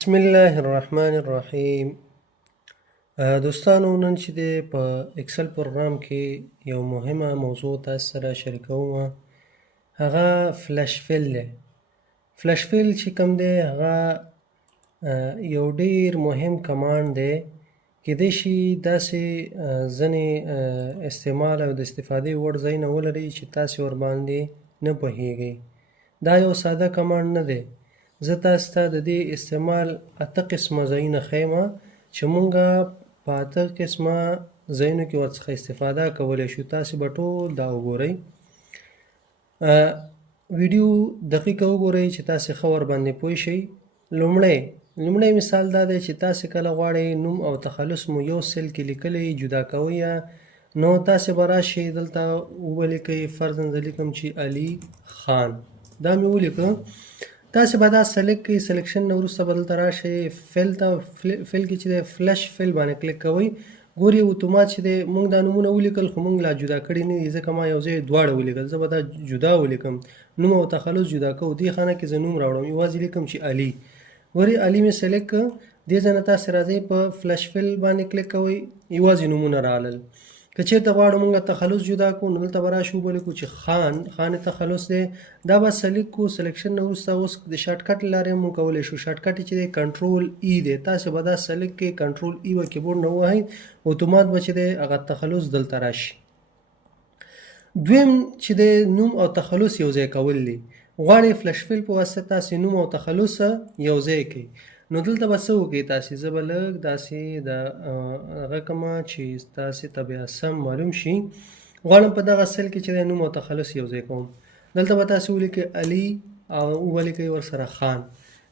بسم الله الرحمن الرحیم. دوستانو، نن چې دی په اکسل پروګرام کې یو مهمه موضوع تاسو سره شریکوم، هغه فلش فیل دی. فلش فیل چې کوم دی هغه یو ډیر مهم کمانډ دی. کیدای شي داسې ځینې استعمال او د استفادې وړ ځایونه ولري چې تاسې ورباندې نه پوهیږئ. دا یو ساده کمانډ نه دی. زه تاسو ته د دې استعمال 8 قسمه ځایونه ښیم چې مونږه په 8 قسمه ځایونو کې ورڅخه استفاده کولی شو. تاسې به ټول دا وګورئ. ویډیو دقیقه وګورئ چې تاسې ښه ورباندې پوه شئ. لومړی مثال دا دی چې تاسې کله غواړئ نوم او تخلص مو یو سیل کې لیکلی جدا کوئ، نو تاسې به راشئ دلته ولیکئ. فرضاً زه لیکم چې علي خان. دا مې ولیکه. تاسې به دا سلیکټ کړئ. سلیکشن نه وروسته به دلته راشئ فیل ته. فیل کې چې دی فلش فیل باندې کلیک کوئ. ګورئ اتومات چې دی موږ دا نومونه ولیکل، خو موږ لا جدا کړي نه دي، ځکه ما یو ځای دواړه ولیکل. زه به دا جدا ولیکم، نوم او تخلص جدا کوو. دې خانه کې زه نوم راوړم، یوازې لیکم چې علي. ګورئ علي مې سلیکټ کړ. دې ځای نه تاسې راځئ په فلش فیل باندې کلیک کوئ، یوازې نومونه راغلل. که چېرته غواړو موږ تخلص جدا کړو، نو دلته به راشو ولیکو چې خان تخلص دی. دا به سلیکټ کړو. سلیکشن نه وروسته اوس د شارټکټ له لارې موږ کولی شو. شارټکټ چې دی کنټرول ای دی. تاسې به دا سلیکټ کړئ، کنټرول ای به کیبورډ نه ووهئ، اتومات به چې دی هغه تخلص دلته راشي. دویم چې دی نوم او تخلص یو ځای کول دی. غواړئ فلش فیل په واسطه تاسې نوم او تخلص یو ځای کړئ، نو دلته به څه وکړئ تاسې. زه به لږ داسې د هغه کومه چې تاسې ته بیا سم معلوم شي. غواړم په دغه سیل کې چې دی نوم او تخلص یو ځای کوم. دلته به تاسې ولیکئ علي او ولیکئ ورسره خان.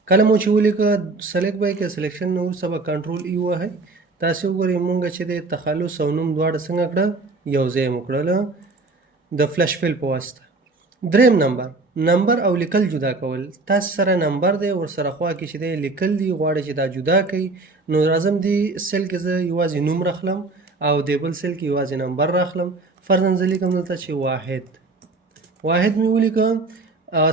کله مو چې ولیکه سلیکټ به یې کړئ. سلیکشن نه وروسته به کنټرول ای ووهئ. تاسې وګورئ مونږ چې دی تخلص او نوم دواړه څنګه کړل، یو ځای مو کړل د فلش فیل په واسطه. دریم نمبر او لیکل جدا کول. تاسو سره نمبر دی، ورسره خوا کې چې دی لیکل دی، غواړئ چې دا جدا کړئ، نو راځم دی سیل کې زه یوازې نوم راخلم او دی بل سیل کې یوازې نمبر راخلم. فرضاً زه لیکم دلته چې واحد مې ولیکم.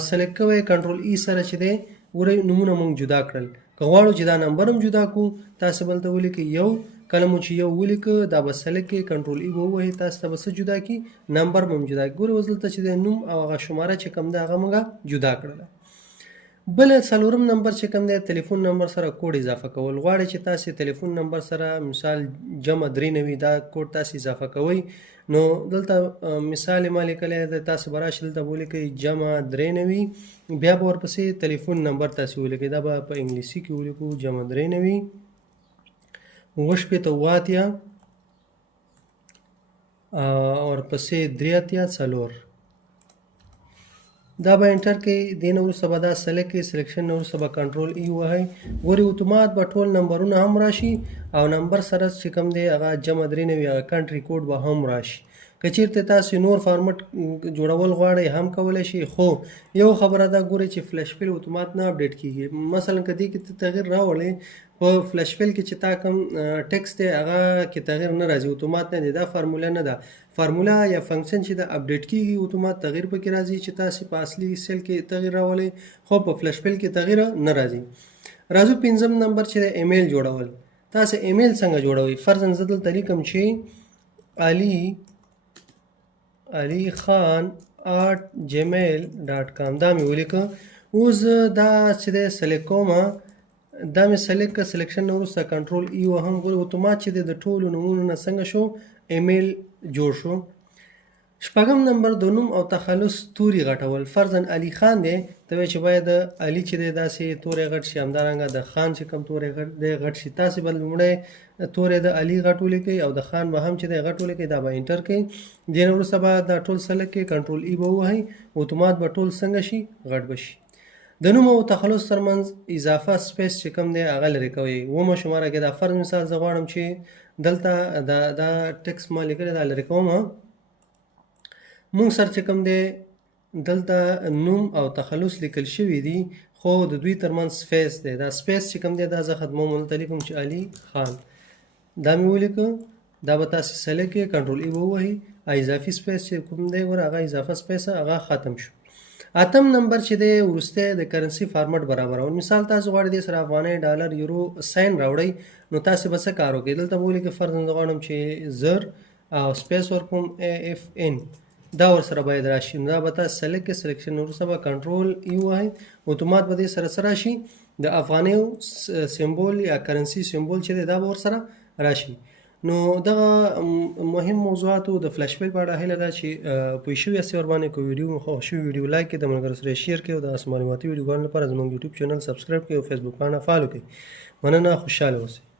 سلیکټ کوئ کنټرول ای سره چې دی ګورئ نومونه موږ جدا کړل. که غواړو چې دا نمبر هم جدا کړو، تاسې به دلته ولیکئ یو. کله مو چې یو ولیکه دا به سلیکټ کړئ، کنټرول ای به ووهئ، تاسو ته به څه جدا کړي، نمبر به هم جدا کړي. ګورئ اوس دلته چې دی نوم او هغه شماره چې کوم دی هغه موږ جدا کړله. بل څلورم نمبر چې کوم دی تلیفون نمبر سره کوډ اضافه کول. غواړئ چې تاسې تلیفون نمبر سره مثال جمع 93 دا کوډ تاسې اضافه کوئ، نو دلته مثال ما لیکلی دی. تاسې به راشئ دلته به ولیکئ جمع 93، بیا به ورپسې تلیفون نمبر تاسې ولیکئ. دا به په انګلیسي کې ولیکو جمع 93 88 ورپسې 83 دا به انټر کړئ. دې نه وروسته به دا سلیکټ کړئ. سلیکشن نه وروسته به کنټرول ای ووهئ. ګورئ اتومات به ټول نمبرونه هم راشي او نمبر سره چې کوم دی هغه جمع 93 هغه کنټري کوډ به هم راشي. که چېرته تاسې نور فارمټ جوړول غواړئ هم کولی شئ، خو یو خبره ده ګورئ چې فلش فیل اتومات نه اپډیټ کېږي. مثلا که دې کې ته تغیر راوړئ په فلش فیل کې چې تا کوم ټیکسټ دی هغه کې تغیر نه راځي، اتومات نه دی. دا فارموله نه ده. فارموله یا فنکشن چې دا اپډیټ کېږي اتومات تغیر پکې راځي چې تاسې په اصلي سیل کې تغیر راولئ، خو په فلش فیل کې تغیر نه راځي. راځو پنځم نمبر چې د ایمیل جوړول. تاسې ایمیل څنګه جوړوئ؟ فرضاً زه دلته لیکم چې علي خان @gmail.com. دا مې ولیکه. اوس دا چې دی سلیکټ کوم. دا مې سلیکټ کړه. سلیکشن نه وروسته کنټرول ای وهم. ګورئ اتومات چې دی د ټولو نومونو نه څنګه شو، ایمیل جوړ شو. شپږم نمبر د نوم او تخلص توري غټول. فرضاً علي خان دی، ته وایې چې باید علي چې دی داسې توری غټ شي، همدارنګه د خان چې کوم توری غټ شي. تاسې به لومړی توری د علي غټ ولیکئ او د خان به هم چې دی غټ ولیکئ. دا به انټر کړئ. دې نه وروسته به دا ټول سلیکټ کړئ، کنټرول ای به ووهئ، اتومات به ټول څنګه شي، غټ به شي. د نوم او تخلص ترمنځ اضافه سپیس چې کوم دی هغه لرې کوئ. اومه شماره کې دا فرض مثال زه غواړم چې دلته دا ټکس ما لیکلی دا لرې کوم. مونږ سره چې کوم دی دلته نوم او تخلص لیکل شوي دي، خو د دوی ترمنځ سپیس دی. دا سپیس چې کوم دی دا زه ختموم. دلته لیکم چې علي خان. دا مې ولیکه. دا به تاسې سلیکټ کړئ، کنټرول ای به ووهئ. اضافي سپیس چې کوم دی ګوره هغه اضافه سپیس هغه ختم شو. اتم نمبر چې دی وروستی د کرنسي فارمټ برابرول. مثال تاسو غواړئ دې سره افغانۍ ډالر یورو ساين راوړئ نو تاسو به څه کار وکړئ؟ دلته به ولیکئ فرضاً زه غواړم چې زر او سپیس ورکوم AFN دا ورسره باید راشي. نو دا به تاسو سلیکټ کړئ، سلیکشن وروسته به کنټرول ای ووهئ، اتومات به دې سره څه راشي؟ د افغانیو سمبول یا کرنسي سمبول چې دی دا به ورسره راشي. نو دغه مهم موضوعاتو د فلش بیک په اړه هیله ده چې پوه شوي یاستئ ورباندې. که ویډیو مو خوښ شوي ویډیو لایک کړئ، د ملګرو سره یې شیر کړئ او داسې معلوماتي ویډیوګانو لپاره زموږ یوټیوب چینل سبسکرایب کړئ او فیسبوک پاڼه فالو کړئ. مننه، خوشحاله اوسئ.